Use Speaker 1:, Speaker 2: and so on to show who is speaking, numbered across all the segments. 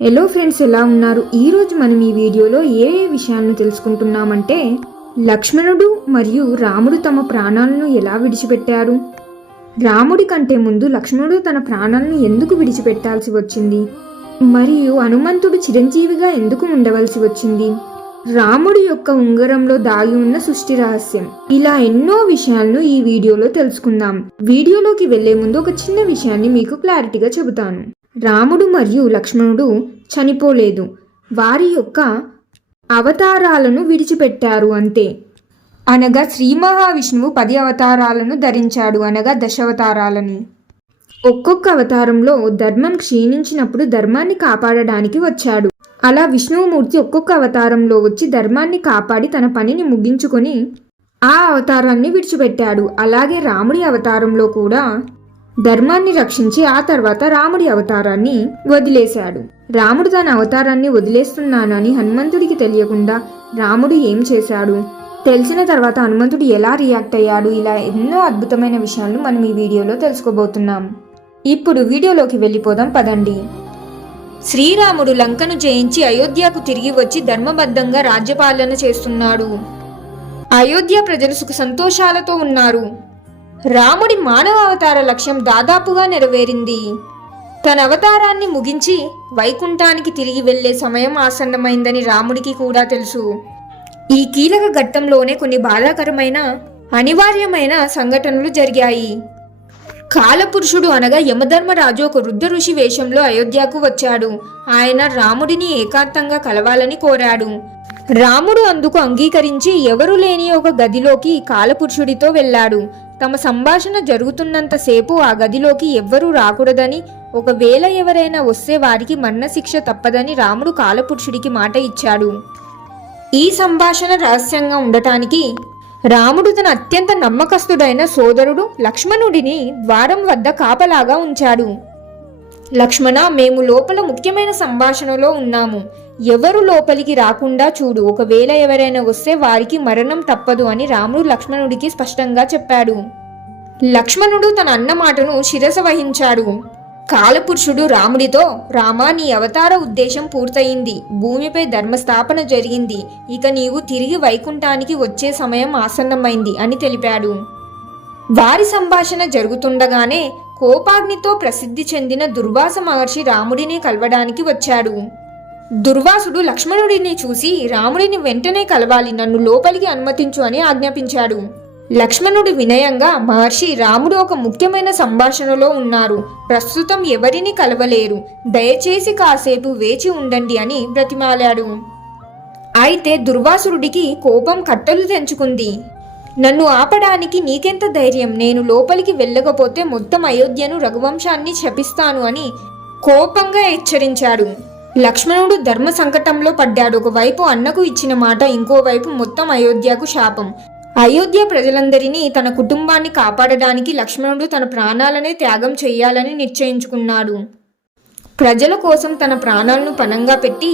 Speaker 1: Hello friends ఎలా ఉన్నారు? ఈరోజు మనం ఈ వీడియోలో ఏ ఏ విషయాలను తెలుసుకుంటున్నామంటే లక్ష్మణుడు మరియు రాముడు తమ ప్రాణాలను ఎలా విడిచిపెట్టారు? రాముడి కంటే ముందు లక్ష్మణుడు తన ప్రాణాలను ఎందుకు విడిచిపెట్టాల్సి వచ్చింది? మరియు హనుమంతుడు చిరంజీవిగా ఎందుకు ఉండవలసి వచ్చింది? రాముడి యొక్క ఉంగరంలో దాగి ఉన్న సృష్టి రహస్యం. ఇలా ఎన్నో విషయాలను ఈ వీడియోలో తెలుసుకుందాం. వీడియోలోకి వెళ్ళే ముందు ఒక చిన్న విషయాన్ని మీకు క్లారిటీగా చెబుతాను. రాముడు మరియు లక్ష్మణుడు చనిపోలేదు. వారి యొక్క అవతారాలను విడిచిపెట్టారు అంతే. అనగా శ్రీ మహావిష్ణువు పది అవతారాలను ధరించాడు. అనగా దశావతారాలని. ఒక్కొక్క అవతారంలో ధర్మం క్షీణించినప్పుడు ధర్మాన్ని కాపాడడానికి వచ్చాడు. అలా విష్ణువుమూర్తి ఒక్కొక్క అవతారంలో వచ్చి ధర్మాన్ని కాపాడి తన పనిని ముగించుకొని ఆ అవతారాన్ని విడిచిపెట్టాడు. అలాగే రాముడి అవతారంలో కూడా ధర్మాన్ని రక్షించి ఆ తర్వాత రాముడి అవతారాన్ని వదిలేశాడు. రాముడు తన అవతారాన్ని వదిలేస్తున్నానని హనుమంతుడికి తెలియకుండా రాముడు ఏం చేశాడు? తెలిసిన తర్వాత హనుమంతుడు ఎలా రియాక్ట్ అయ్యాడు? ఇలా ఎన్నో అద్భుతమైన విషయాలను మనం ఈ వీడియోలో తెలుసుకోబోతున్నాం. ఇప్పుడు వీడియోలోకి వెళ్ళిపోదాం పదండి. శ్రీరాముడు లంకను జయించి అయోధ్యకు తిరిగి వచ్చి ధర్మబద్ధంగా రాజ్యపాలన చేస్తున్నాడు. అయోధ్య ప్రజలు సుఖ సంతోషాలతో ఉన్నారు. రాముడి మానవ అవతార లక్ష్యం దాదాపుగా నెరవేరింది. తన అవతారాన్ని ముగించి వైకుంఠానికి తిరిగి వెళ్ళే సమయం ఆసన్నమైందని రాముడికి కూడా తెలుసు. ఈ కీలక ఘట్టంలోనే కొన్ని బాధాకరమైన అనివార్యమైన సంఘటనలు జరిగాయి. కాలపురుషుడు అనగా యమధర్మరాజు ఒక వృద్ధ ఋషి వేషంలో అయోధ్యకు వచ్చాడు. ఆయన రాముడిని ఏకాంతంగా కలవాలని కోరాడు. రాముడు అందుకు అంగీకరించి ఎవరు లేని ఒక గదిలోకి కాలపురుషుడితో వెళ్ళాడు. తమ సంభాషణ జరుగుతున్నంతసేపు ఆ గదిలోకి ఎవ్వరూ రాకూడదని ఒకవేళ ఎవరైనా వస్తే వారికి మరణశిక్ష తప్పదని రాముడు కాలపురుషుడికి మాట ఇచ్చాడు. ఈ సంభాషణ రహస్యంగా ఉండటానికి రాముడు తన అత్యంత నమ్మకస్తుడైన సోదరుడు లక్ష్మణుడిని ద్వారం వద్ద కాపలాగా ఉంచాడు. లక్ష్మణ మేము లోపల ముఖ్యమైన సంభాషణలో ఉన్నాము. ఎవరు లోపలికి రాకుండా చూడు. ఒకవేళ ఎవరైనా వస్తే వారికి మరణం తప్పదు అని రాముడు లక్ష్మణుడికి స్పష్టంగా చెప్పాడు. లక్ష్మణుడు తన అన్న మాటను శిరస వహించాడు. కాలపురుషుడు రాముడితో రామా నీ అవతార ఉద్దేశం పూర్తయింది. భూమిపై ధర్మస్థాపన జరిగింది. ఇక నీవు తిరిగి వైకుంఠానికి వచ్చే సమయం ఆసన్నమైంది అని తెలిపాడు. వారి సంభాషణ జరుగుతుండగానే కోపాగ్నితో ప్రసిద్ధి చెందిన దుర్వాస మహర్షి రాముడిని కలవడానికి వచ్చాడు. దుర్వాసుడు లక్ష్మణుడిని చూసి రాముడిని వెంటనే కలవాలి నన్ను లోపలికి అనుమతించు అని ఆజ్ఞాపించాడు. లక్ష్మణుడు వినయంగా మహర్షి రాముడు ఒక ముఖ్యమైన సంభాషణలో ఉన్నారు. ప్రస్తుతం ఎవరిని కలవలేరు. దయచేసి కాసేపు వేచి ఉండండి అని బ్రతిమాలాడు. అయితే దుర్వాసురుడికి కోపం కట్టలు తెంచుకుంది. నన్ను ఆపడానికి నీకెంత ధైర్యం? నేను లోపలికి వెళ్ళకపోతే మొత్తం అయోధ్యను రఘువంశాన్ని శపిస్తాను అని కోపంగా హెచ్చరించాడు. లక్ష్మణుడు ధర్మ సంకటంలో పడ్డాడు. ఒకవైపు అన్నకు ఇచ్చిన మాట ఇంకోవైపు మొత్తం అయోధ్యకు శాపం. అయోధ్య ప్రజలందరినీ తన కుటుంబాన్ని కాపాడడానికి లక్ష్మణుడు తన ప్రాణాలనే త్యాగం చేయాలని నిశ్చయించుకున్నాడు. ప్రజల కోసం తన ప్రాణాలను పణంగా పెట్టి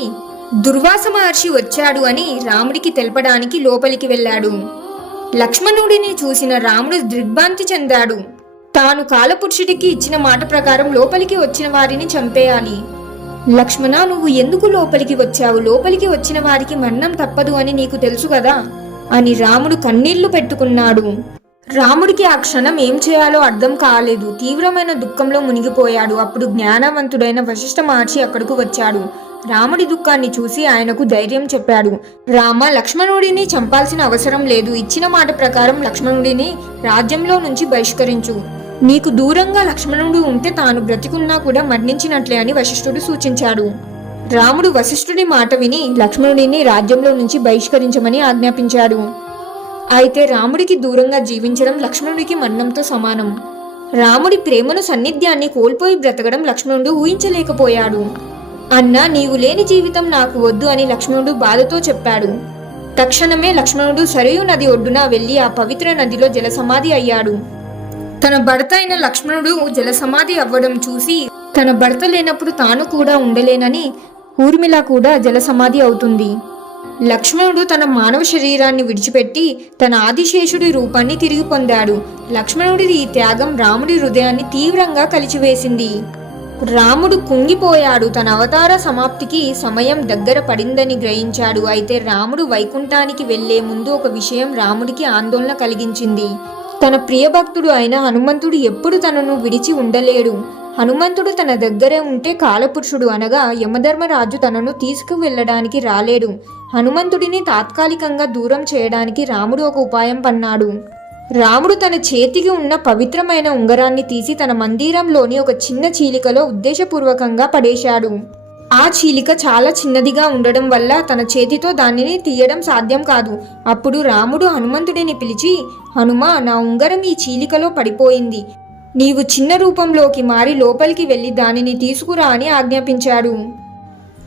Speaker 1: దుర్వాస మహర్షి వచ్చాడు అని రాముడికి తెలపడానికి లోపలికి వెళ్ళాడు. లక్ష్మణుడిని చూసిన రాముడు దిగ్భ్రాంతి చెందాడు. తాను కాలపురుషుడికి ఇచ్చిన మాట ప్రకారం లోపలికి వచ్చిన వారిని చంపేయాలి. లక్ష్మణ నువ్వు ఎందుకు లోపలికి వచ్చావు? లోపలికి వచ్చిన వారికి మరణం తప్పదు అని నీకు తెలుసు కదా? అని రాముడు కన్నీళ్ళు పెట్టుకున్నాడు. రాముడికి ఆ క్షణం ఏం చేయాలో అర్థం కాలేదు. తీవ్రమైన దుఃఖంలో మునిగిపోయాడు. అప్పుడు జ్ఞానవంతుడైన వశిష్ఠ మహర్షి అక్కడకు వచ్చాడు. రాముడి దుఃఖాన్ని చూసి ఆయనకు ధైర్యం చెప్పాడు. రామ లక్ష్మణుడిని చంపాల్సిన అవసరం లేదు. ఇచ్చిన మాట ప్రకారం లక్ష్మణుడిని రాజ్యంలో నుంచి బహిష్కరించు. నీకు దూరంగా లక్ష్మణుడు ఉంటే తాను బ్రతికున్నా కూడా మరణించినట్లే అని వశిష్ఠుడు సూచించాడు. రాముడు వశిష్ఠుడి మాట విని లక్ష్మణుడిని రాజ్యంలో నుంచి బహిష్కరించమని ఆజ్ఞాపించాడు. అయితే రాముడికి దూరంగా జీవించడం లక్ష్మణుడికి మరణంతో సమానం. రాముడి ప్రేమను సన్నిధ్యాన్ని కోల్పోయి బ్రతకడం లక్ష్మణుడు ఊహించలేకపోయాడు. అన్నా నీవు లేని జీవితం నాకు వద్దు అని లక్ష్మణుడు బాధతో చెప్పాడు. తక్షణమే లక్ష్మణుడు సరయు నది ఒడ్డున వెళ్ళి ఆ పవిత్ర నదిలో జలసమాధి అయ్యాడు. తన భర్త అయిన లక్ష్మణుడు జలసమాధి అవ్వడం చూసి తన భర్త లేనప్పుడు తాను కూడా ఉండలేనని ఊర్మిళ కూడా జలసమాధి అవుతుంది. లక్ష్మణుడు తన మానవ శరీరాన్ని విడిచిపెట్టి తన ఆదిశేషుడి రూపాన్ని తిరిగి పొందాడు. లక్ష్మణుడి ఈ త్యాగం రాముడి హృదయాన్ని తీవ్రంగా కలిచివేసింది. రాముడు కుంగిపోయాడు. తన అవతార సమాప్తికి సమయం దగ్గర పడిందని గ్రహించాడు. అయితే రాముడు వైకుంఠానికి వెళ్ళే ముందు ఒక విషయం రాముడికి ఆందోళన కలిగించింది. తన ప్రియభక్తుడు అయిన హనుమంతుడు ఎప్పుడు తనను విడిచి ఉండలేడు. హనుమంతుడు తన దగ్గరే ఉంటే కాలపురుషుడు అనగా యమధర్మరాజు తనను తీసుకువెళ్ళడానికి రాలేడు. హనుమంతుడిని తాత్కాలికంగా దూరం చేయడానికి రాముడు ఒక ఉపాయం పన్నాడు. రాముడు తన చేతికి ఉన్న పవిత్రమైన ఉంగరాన్ని తీసి తన మందిరంలోని ఒక చిన్న చీలికలో ఉద్దేశపూర్వకంగా పడేశాడు. ఆ చీలిక చాలా చిన్నదిగా ఉండడం వల్ల తన చేతితో దానిని తీయడం సాధ్యం కాదు. అప్పుడు రాముడు హనుమంతుడిని పిలిచి హనుమ నా ఉంగరం ఈ చీలికలో పడిపోయింది. నీవు చిన్న రూపంలోకి మారి లోపలికి వెళ్ళి దానిని తీసుకురా అని ఆజ్ఞాపించాడు.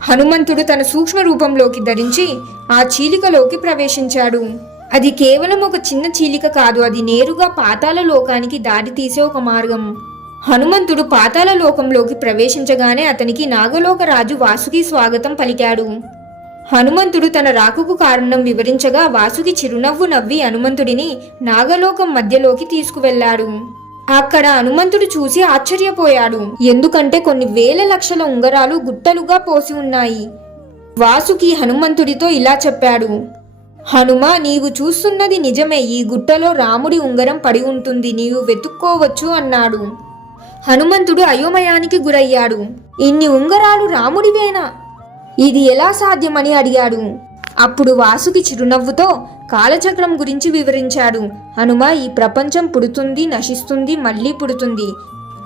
Speaker 1: హనుమంతుడు తన సూక్ష్మ రూపంలోకి ధరించి ఆ చీలికలోకి ప్రవేశించాడు. అది కేవలం ఒక చిన్న చీలిక కాదు అది నేరుగా పాతాల లోకానికి దారి తీసే ఒక మార్గం. హనుమంతుడు పాతాల లోకంలోకి ప్రవేశించగానే అతనికి నాగలోక రాజు వాసుకి స్వాగతం పలికాడు. హనుమంతుడు తన రాకుకు కారణం వివరించగా వాసుకి చిరునవ్వు నవ్వి హనుమంతుడిని నాగలోకం మధ్యలోకి తీసుకువెళ్ళాడు అక్కడ హనుమంతుడు చూసి ఆశ్చర్యపోయాడు. ఎందుకంటే కొన్ని వేల లక్షల ఉంగరాలు గుట్టలుగా పోసి ఉన్నాయి. వాసుకి హనుమంతుడితో ఇలా చెప్పాడు. హనుమ నీవు చూస్తున్నది నిజమే. ఈ గుట్టలో రాముడి ఉంగరం పడి ఉంటుంది. నీవు వెతుక్కోవచ్చు అన్నాడు. హనుమంతుడు అయోమయానికి గురయ్యాడు. ఇన్ని ఉంగరాలు రాముడివేనా? ఇది ఎలా సాధ్యమని అడిగాడు. అప్పుడు వాసుకి చిరునవ్వుతో కాలచక్రం గురించి వివరించాడు. హనుమ ఈ ప్రపంచం పుడుతుంది నశిస్తుంది మళ్ళీ పుడుతుంది.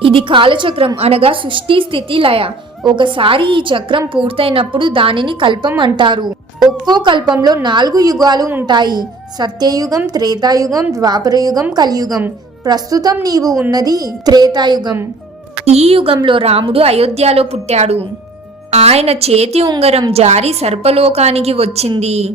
Speaker 1: ఇది కాలచక్రం అనగా సృష్టి స్థితి లయ. ఒకసారి ఈ చక్రం పూర్తయినప్పుడు దానిని కల్పం అంటారు. ఒక్కో కల్పంలో నాలుగు యుగాలు ఉంటాయి. సత్యయుగం త్రేతాయుగం ద్వాపరయుగం కలియుగం. ప్రస్తుతం నీవు ఉన్నది త్రేతాయుగం. ఈ యుగంలో రాముడు అయోధ్యలో పుట్టాడు. ఆయన చేతి ఉంగరం జారి సర్పలోకానికి వచ్చింది.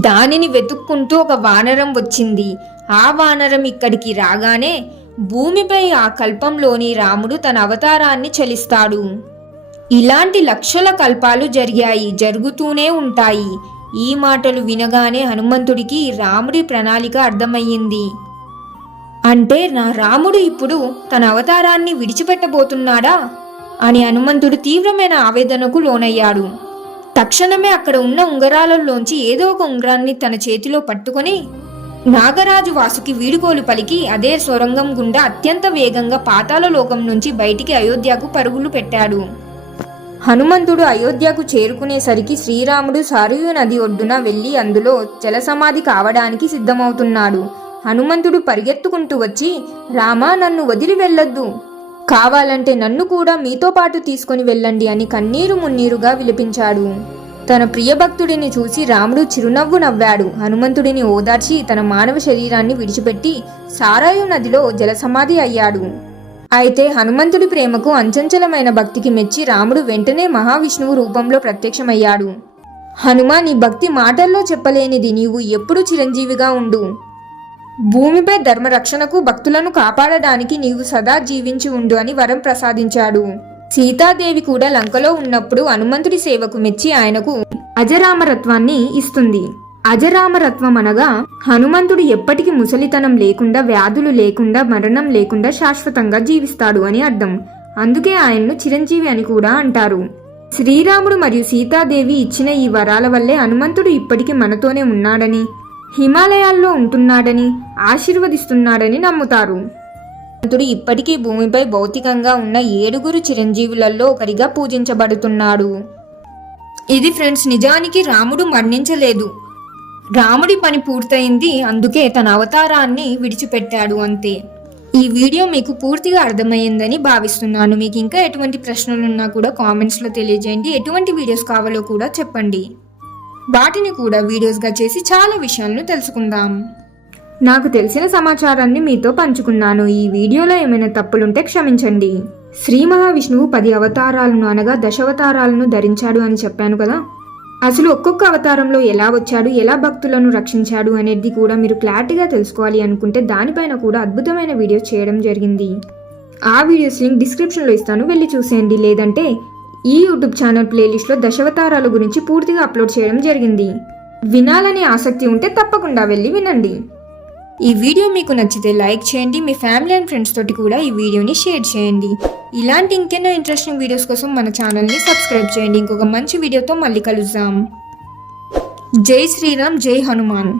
Speaker 1: దానిని వెతుక్కుంటూ ఒక వానరం వచ్చింది. ఆ వానరం ఇక్కడికి రాగానే భూమిపై ఆ కల్పంలోని రాముడు తన అవతారాన్ని చలిస్తాడు. ఇలాంటి లక్షల కల్పాలు జరిగాయి జరుగుతూనే ఉంటాయి. ఈ మాటలు వినగానే హనుమంతుడికి రాముడి ప్రణాళిక అర్థమయ్యింది. అంటే నా రాముడు ఇప్పుడు తన అవతారాన్ని విడిచిపెట్టబోతున్నాడా? అని హనుమంతుడు తీవ్రమైన ఆవేదనకు లోనయ్యాడు. తక్షణమే అక్కడ ఉన్న ఉంగరాలలోంచి ఏదో ఒక ఉంగరాన్ని తన చేతిలో పట్టుకొని నాగరాజు వాసుకి వీడుకోలు పలికి అదే సొరంగం గుండా అత్యంత వేగంగా పాతాల లోకం నుంచి బయటికి అయోధ్యకు పరుగులు పెట్టాడు. హనుమంతుడు అయోధ్యకు చేరుకునేసరికి శ్రీరాముడు సరయూ నది ఒడ్డున వెళ్ళి అందులో జలసమాధి కావడానికి సిద్ధమవుతున్నాడు. హనుమంతుడు పరిగెత్తుకుంటూ వచ్చి రామా నన్ను వదిలి వెళ్ళొద్దు. కావాలంటే నన్ను కూడా మీతో పాటు తీసుకొని వెళ్ళండి అని కన్నీరు మున్నీరుగా విలిపించాడు. తన ప్రియభక్తుడిని చూసి రాముడు చిరునవ్వు నవ్వాడు. హనుమంతుడిని ఓదార్చి తన మానవ శరీరాన్ని విడిచిపెట్టి సారాయు నదిలో జలసమాధి అయ్యాడు. అయితే హనుమంతుడి ప్రేమకు అంచంచలమైన భక్తికి మెచ్చి రాముడు వెంటనే మహావిష్ణువు రూపంలో ప్రత్యక్షమయ్యాడు. హనుమ నీ భక్తి మాటల్లో చెప్పలేనిది. నీవు ఎప్పుడు చిరంజీవిగా ఉండు. భూమిపై ధర్మరక్షణకు భక్తులను కాపాడడానికి నీవు సదా జీవించి ఉండు అని వరం ప్రసాదించాడు. సీతాదేవి కూడా లంకలో ఉన్నప్పుడు హనుమంతుడి సేవకు మెచ్చి ఆయనకు అజరామరత్వాన్ని ఇస్తుంది. అజరామరత్వం అనగా హనుమంతుడు ఎప్పటికీ ముసలితనం లేకుండా వ్యాధులు లేకుండా మరణం లేకుండా శాశ్వతంగా జీవిస్తాడు అని అర్థం. అందుకే ఆయన్ను చిరంజీవి అని కూడా అంటారు. శ్రీరాముడు మరియు సీతాదేవి ఇచ్చిన ఈ వరాల వల్లే హనుమంతుడు ఇప్పటికీ మనతోనే ఉన్నాడని హిమాలయాల్లో ఉంటున్నాడని ఆశీర్వదిస్తున్నాడని నమ్ముతారు. హనుమంతుడు ఇప్పటికీ భూమిపై భౌతికంగా ఉన్న ఏడుగురు చిరంజీవులలో ఒకరిగా పూజించబడుతున్నాడు. ఇది ఫ్రెండ్స్ నిజానికి రాముడు మరణించలేదు. రాముడి పని పూర్తయింది అందుకే తన అవతారాన్ని విడిచిపెట్టాడు అంతే. ఈ వీడియో మీకు పూర్తిగా అర్థమైందని భావిస్తున్నాను. మీకు ఇంకా ఎటువంటి ప్రశ్నలు ఉన్నా కూడా కామెంట్స్లో తెలియజేయండి. ఎటువంటి వీడియోస్ కావాలో కూడా చెప్పండి. వాటిని కూడా వీడియోస్గా చేసి చాలా విషయాలను తెలుసుకుందాం. నాకు తెలిసిన సమాచారాన్ని మీతో పంచుకున్నాను. ఈ వీడియోలో ఏమైనా తప్పులుంటే క్షమించండి. శ్రీ మహావిష్ణువు పది అవతారాలను అనగా దశావతారాలను ధరించాడు అని చెప్పాను కదా? అసలు ఒక్కొక్క అవతారంలో ఎలా వచ్చాడు ఎలా భక్తులను రక్షించాడు అనేది కూడా మీరు క్లారిటీగా తెలుసుకోవాలి అనుకుంటే దానిపైన కూడా అద్భుతమైన వీడియోస్ చేయడం జరిగింది. ఆ వీడియోస్ లింక్ డిస్క్రిప్షన్లో ఇస్తాను. వెళ్ళి చూసేయండి. లేదంటే ఈ యూట్యూబ్ ఛానల్ ప్లేలిస్ట్లో దశావతారాల గురించి పూర్తిగా అప్లోడ్ చేయడం జరిగింది. వినాలనే ఆసక్తి ఉంటే తప్పకుండా వెళ్ళి వినండి. ఈ వీడియో మీకు నచ్చితే లైక్ చేయండి మీ ఫ్యామిలీ అండ్ ఫ్రెండ్స్ తోటి కూడా ఈ వీడియోని షేర్ చేయండి. ఇలాంటి ఇంకెన్నో ఇంట్రెస్టింగ్ వీడియోస్ కోసం మన ఛానల్ని సబ్స్క్రైబ్ చేయండి. ఇంకొక మంచి వీడియోతో మళ్ళీ కలుద్దాం. జై శ్రీరామ్ జై హనుమాన్.